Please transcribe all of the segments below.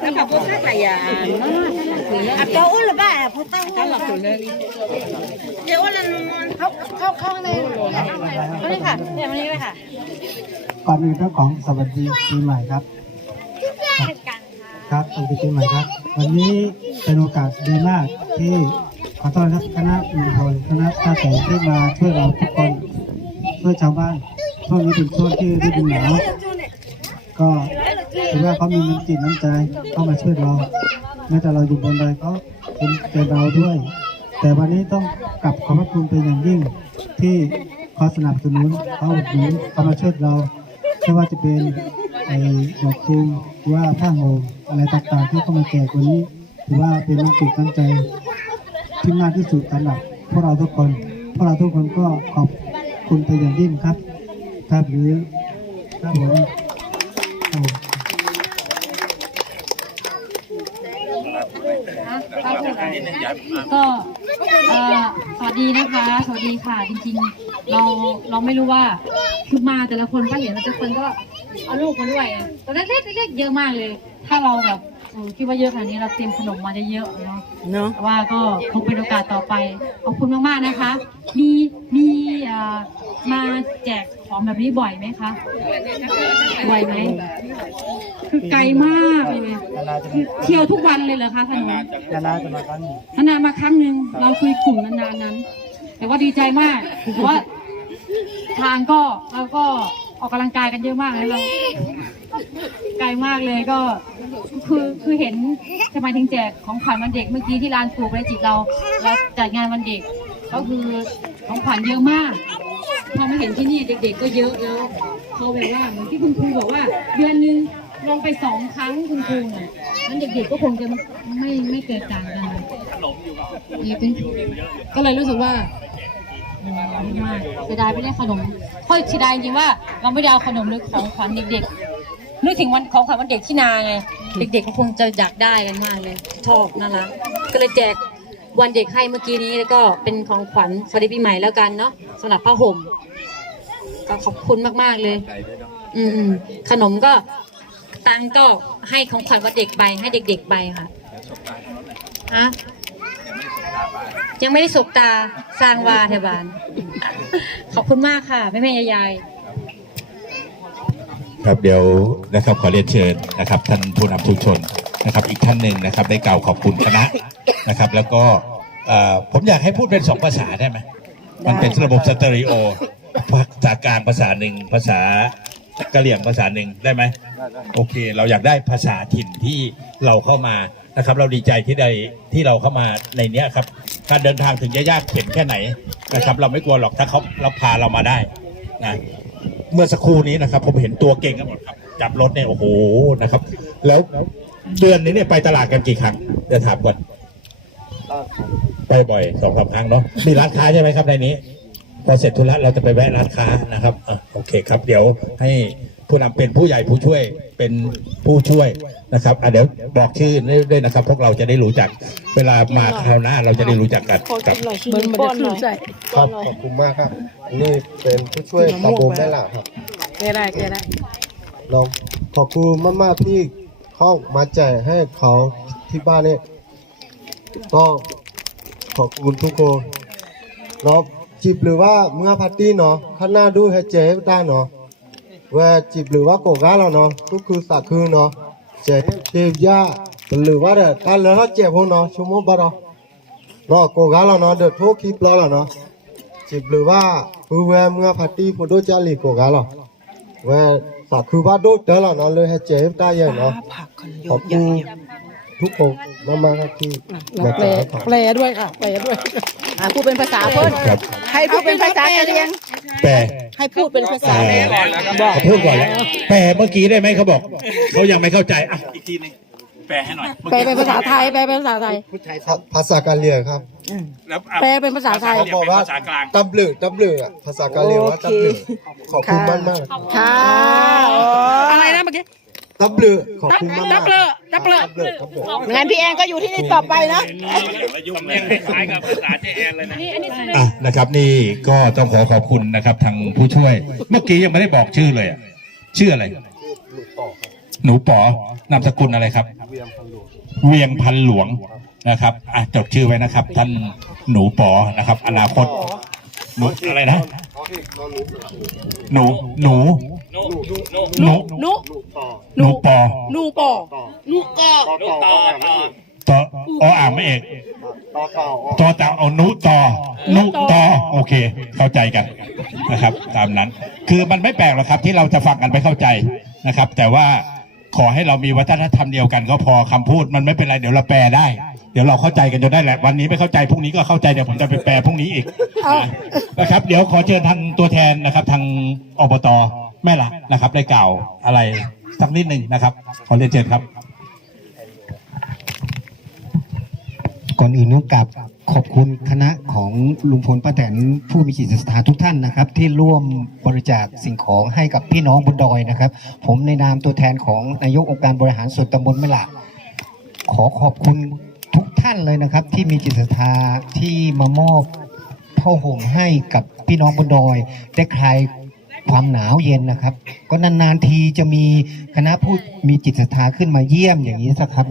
แล้วกับพวกข้าขยานอะตัวอ้วนหรือเปล่าพอตั้งก็หลับถึงเลยเดี๋ยวอ้วนละนอนเข้าเข้าเข้าในเข้าเลยค่ะเนี่ยมันนี้เลยค่ะก่อนอื่นต้องของสวัสดีปีใหม่ครับ ครับสวัสดีปีใหม่ครับ วันนี้เป็นโอกาสดีมากที่ขอต้อนรับคณะลุงพลคณะข้าแต่ที่มาช่วยเราทุกคนช่วยชาวบ้านช่วงนี้เป็นช่วงที่ฤดูหนาวก็ ถือว่าเขามีน้ำจิตน้ำใจเข้ามาช่วยเราแม้แต่เราอยู่บนดอยเขาเป็นเป็นเราด้วย แต่วันนี้ต้องกลับขอบพระคุณเป็นอย่างยิ่ง ที่เขาสนับสนุนเขาอุดหนุนเขามาช่วยเราไม่ว่าจะเป็นไอ้ดอกคูมหรือว่าผ้าห่มอะไรต่างๆที่เข้ามาแจกวันนี้ถือว่าเป็นน้ำจิตน้ำใจที่มากที่สุดสำหรับพวกเราทุกคน พวกเราทุกคนก็ขอบคุณเป็นอย่างยิ่งครับ ครับหรือครับผม ครับผมก็เอ่อสวัสดีนะคะ สวัสดีค่ะจริงๆ เราเราไม่รู้ว่าคือมาแต่ละคนก็เห็นว่าแต่ละคนก็เอาลูกมาด้วยอะตัวเล็กๆเล็กๆเยอะมากเลย ถ้าเราแบบเออคิดว่าเยอะขนาดนี้เราเตรียมขนมมาจะเยอะเนาะเนาะแต่ว่าก็คงเป็นโอกาสต่อไปขอบคุณมากๆนะคะ มีมีเอ่อ มาแจกของแบบนี้บ่อยไหมคะ บ่อยไหม คือไกลมากเลยเที่ยวทุกวันเลยเหรอคะถนน นานจะมาครั้งหนึ่งนานๆมาครั้งหนึ่งเราคุยกลุ่มนานๆนั้น แต่ว่าดีใจมากเพราะว่าทางก็เราก็ออกกำลังกายกันเยอะมากเลยเราไกลมากเลยก็ คือคือเห็นทำไมถึงแจกของขวัญวันเด็กเมื่อกี้ที่ร้านปลูกในจิตเราเราจัดงานวันเด็ก ก็คือของขวัญเยอะมาก พอมาเห็นที่นี่เด็ก ๆ ก็เยอะแล้วเขาแบบว่าเหมือนที่คุณครูบอกว่า เดือนหนึงลงไปสองครั้งคุณครูน่ะนั้นเด็กๆก็คงจะไม่ไม่เกิดต่างกันนี่เป็นก็เลยรู้สึกว่าอืมดีมากเสียดายไม่ได้ขนมค่อยเสียดายจริงว่าเราไม่ได้เอาขนมหรือของขวัญเด็กๆนึกถึงวันของขวัญวันเด็กที่นาไงเด็กๆก็คงจะอยากได้กันมากเลยชอบน่ารักก็เลยแจกวันเด็กให้เมื่อกี้นี้แล้วก็เป็นของขวัญสวัสดีปีใหม่แล้วกันเนาะสำหรับผ้าห่ม ก็ขอบคุณมากๆเลย อืมขนมก็ตังก็ให้ของขวัญวันเด็กไปให้เด็ก ๆไปค่ะฮะยังไม่ได้สบตาสร้างวาเทบานขอบคุณมากค่ะแม่แม่ยายครับเดี๋ยวนะครับขอเรียนเชิญนะครับ ท่านผู้นำชุมชนนะครับ อีกท่านหนึ่งนะครับ ได้กล่าวขอบคุณคณะนะครับ แล้วก็ผมอยากให้พูดเป็นสองภาษาได้ไหมมันเป็นระบบสเตอริโอ ภาษากลางภาษาหนึ่งภาษากะเหรี่ยงภาษาหนึ่งได้ไหมโอเค เราอยากได้ภาษาถิ่นที่เราเข้ามานะครับ เราดีใจที่ได้ที่เราเข้ามาในเนี้ยครับการเดินทางถึงจะยากเข็นแค่ไหนนะครับ เราไม่กลัวหรอกถ้าเขาเราพาเรามาได้นะเมื่อสักครู่นี้นะครับ ผมเห็นตัวเก่งกันหมดครับจับรถเนี่ยโอ้โหนะครับ แล้วเดือนนี้เนี่ยไปตลาดกันกี่ครั้งเดี๋ยวถามก่อนไปบ่อยสองสามครั้งเนาะมีร้านค้าใช่ไหมครับในนี้ พอเสร็จธุระเราจะไปแวะร้านค้านะครับอะโอเคครับ เดี๋ยวให้ผู้นำเป็นผู้ใหญ่ผู้ช่วยเป็นผู้ช่วยนะครับอะเดี๋ยวบอกชื่อด้วยนะครับ พวกเราจะได้รู้จัก เวลามาคราวหน้าเราจะได้รู้จักกันครับเหมือนป้อนหน่อยครับขอบคุณมากครับ นี่เป็นผู้ช่วยตำบลแม่หล่าครับแกได้แกได้ลองขอบคุณมากๆที่เข้ามาแจกให้เขาที่บ้านเนี่ยก็ขอบคุณทุกคนเนาะ จีบหรือว่าเมื่อพัตตี้เนาะข้างหน้าดูให้เจ๊ได้เนาะว่าจีบหรือว่าโกก้าเราเนาะก็คือสักคือเนาะเจ๊เจ๊ยาหรือว่าเด็ดการแล้วเจ็บหัวเนาะชั่วโมงบ้าเนาะเนาะโกก้าเราเนาะเด็ดทุกคลิปเราเนาะจิบหรือว่าคือเวเมื่อพัตตี้โฟโต้จารีโกกาหรอเวสักคือว่าดดเดอร์หรอเนาะเลยให้เจ็บได้ยังเนาะผักขอบคุณ ทุกคนมากๆครับที่มาแปลแจกครับแปลด้วยค่ะแปลด้วย อ่าพูดเป็นภาษาเพิ่นครับให้พูดเป็นภาษากะเหรี่ยงแปลให้พูดเป็นภาษาเอ่อเขาพูดก่อนแล้วแปลเมื่อกี้ได้ไหมเขาบอกเขายังไม่เข้าใจอะอีกทีหนึงแปลให้หน่อยแปลเป็นภาษาไทย แปลเป็นภาษาไทย ภาษาการเรียนครับแล้วอะแปลเป็นภาษาไทย เขาบอกว่าภาษากลางตับลือตับลืออะภาษาการเรียนว่าตับลือขอบคุณมากมากค่ะ อะไรนะเมื่อกี้ๆ ตับลือขอบคุณมากๆดับเบิลดับเบิลตับลือตับลืองั้นพี่แอนก็อยู่ที่นี่ต่อไปนะคล้ายกับภาษาเจแอนเลยนะอะนะครับนี่ก็ต้องขอขอบคุณนะครับทางผู้ช่วย เมื่อกี้ยังไม่ได้บอกชื่อเลยอะชื่ออะไร หนูป๋อนามสกุลอะไรครับ เวียงพันหลวงนะครับอะจดชื่อไว้นะครับ ท่านหนูป๋อนะครับ อนาคตหนูอะไรนะ หนู หนู หนูนุหนูปอนูปอลูกก็ตอออ่างไม่เอกตอเต่าเอานุต่อนุต่อโอเค เข้าใจกันนะครับ ตามนั้น คือมันไม่แปลกหรอกครับ ที่เราจะฟังกันไม่เข้าใจนะครับ แต่ว่า ขอให้เรามีวัฒนธรรมเดียวกันก็พอคำพูดมันไม่เป็นไรเดี๋ยวเราแปลได้ เดี๋ยวเราเข้าใจกันจนได้แหละ วันนี้ไม่เข้าใจพรุ่งนี้ก็เข้าใจเดี๋ยวผมจะไปแปลพรุ่งนี้อีกนะครับ เดี๋ยวขอเชิญทางตัวแทนนะครับ ทางอบตแม่ละนะครับได้กล่าวอะไรสักนิดหนึ่งนะครับ ขอเรียนเชิญครับ ก่อนอื่นต้องกราบ ขอบคุณคณะของลุงพลป้าแตนผู้มีจิตศรัทธาทุกท่านนะครับ ที่ร่วมบริจาคสิ่งของให้กับพี่น้องบนดอยนะครับ ผมในนามตัวแทนของนายกองค์การบริหารส่วนตำบลแม่ละขอขอบคุณทุกท่านเลยนะครับ ที่มีจิตศรัทธาที่มามอบผ้าห่มให้กับพี่น้องบนดอยได้คลายความหนาวเย็นนะครับ ก็นานๆทีจะมีคณะผู้มีจิตศรัทธาขึ้นมาเยี่ยมอย่างนี้สักครับ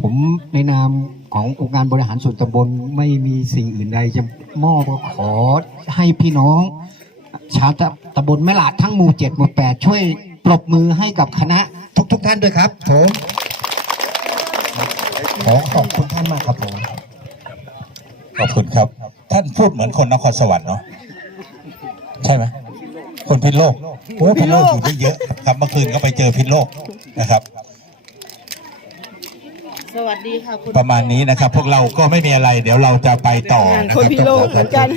ผมในนามขององค์การบริหารส่วนตำบลไม่มีสิ่งอื่นใดจะมอบขอให้พี่น้อง ชาวตำบลแม่ลาดทั้งหมู่เจ็ดหมู่แปดช่วยปรบมือให้กับคณะทุกๆทท่านด้วยครับผมขอขอบคุณท่านมากครับผมขอบคุณครับ ท่านพูดเหมือนคนนครสวรรค์เนาะใช่ไหมคนพิษโลกโอ้พิษโลกอยู่ได้เยอะ ครับเมื่อคืนก็ไปเจอพิษโลกนะครับ สวัสดีค่ะคุณประมาณนี้นะครับ พวกเราก็ไม่มีอะไร เดี๋ยวเราจะไปต่อนะคครันบพิโลกเหมือนกัน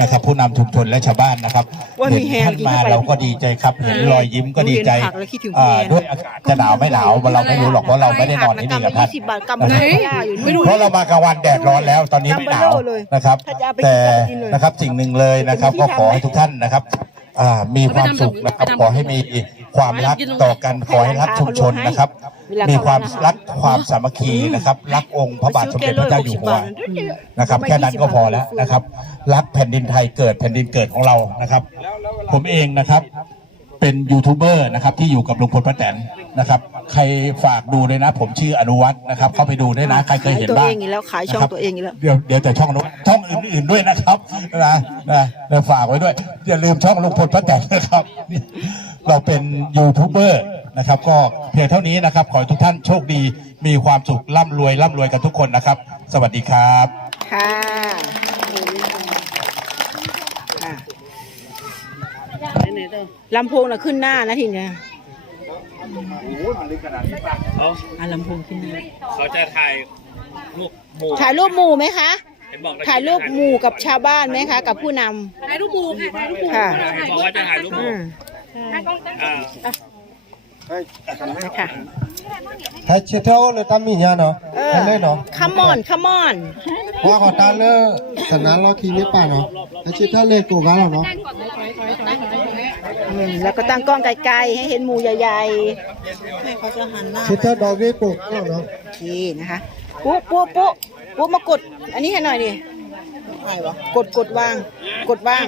นะครับผู้นำชุมชนและชาวบ้านนะครับว่ามีเห็นแฮงท่านกินมาเข้าไปเราก็ดีใจครับเห็นรอยยิ้มก็ดีใจเห็นผักแล้วคิดถึงอ่าแฮง ด้วยอากาศจะหนาวไม่หนาวเราไม่รู้หรอกเพราะเราไม่ได้นอนที่นี่กับท่าน ยี่สิบบาทกำมันไม่ได้อยู่ไม่รู้ เพราะเรามากลางวันแดดร้อนแล้วตอนนี้ไม่หนาวจำเบลอเลยนะครับ ถ้าจะเอาไปกินแต่ก็ไปกินเลยนะครับสิ่งหนึ่งเลยนะครับ ก็ขอให้ทุกท่านนะครับอ่ามีความสุขนะครับขอให้มีความรักต่อกันขอให้รักชุมชนนะครับ มีความรักความสามัคคีนะครับ รักองค์พระบาทสมเด็จพระเจ้าอยู่หัวนะครับแค่นั้นก็พอแล้วนะครับ รักแผ่นดินไทยเกิดแผ่นดินเกิดของเรานะครับ ผมเองนะครับเป็นยูทูบเบอร์นะครับที่อยู่กับลุงพลป้าแตนนะครับ ใครฝากดูเลยนะ ผมชื่ออนุวัฒน์นะครับเข้าไปดูได้นะใครเคยเห็นตัวบ้างเองอีกแล้วขายช่องตัวเองอีกแล้วเดี๋ยวเดี๋ยวแต่ช่องนู้นช่องอื่นๆด้วยนะครับนะนะนะฝากไว้ด้วยอย่าลืมช่องลุงพลป้าแตนนะครับ เราเป็นยูทูบเบอร์ นะครับ ก็เพียงเท่านี้นะครับ ขอให้ทุกท่านโชคดี มีความสุขร่ำรวยร่ำรวยกันทุกคนนะครับ สวัสดีครับค่ะค่ะลำโพงน่ะขึ้นหน้านะทีเนี้ยอะลำโพงขึ้นหน้าเขาจะถ่ายรูปหมู่ถ่ายรูปหมู่ไหมคะ เห็นบอกถ่ายรูปหมู่กับชาวบ้านไหมคะ กับผู้นำ ถ่ายรูปหมูค่ะถ่ายรูปหมูค่ะ เห็นบอกว่าจะถ่ายรูปหอืมู่มอ่านะ คะให้เชื่อเท่าเลยตามมีเนี่ยเนาะเออให้เลยเนาะ come on come on ว่าขอตาเลยสนานเราทีนี้ป่ะเนาะให้เชื่อเท่าเลยกูกันแล้วเนาะอืมแล้วก็ตั้งกล้องไกลๆให้เห็นหมูใหญ่ๆให้เขาจะหันหน้าเชื่อเท่าดอกนี้กูกันแล้วเนาะโอเคนะคะปุ๊ปุ๊ปุ๊ปุ๊มากด อันนี้ให้หน่อยดิกดกดวาง กดวาง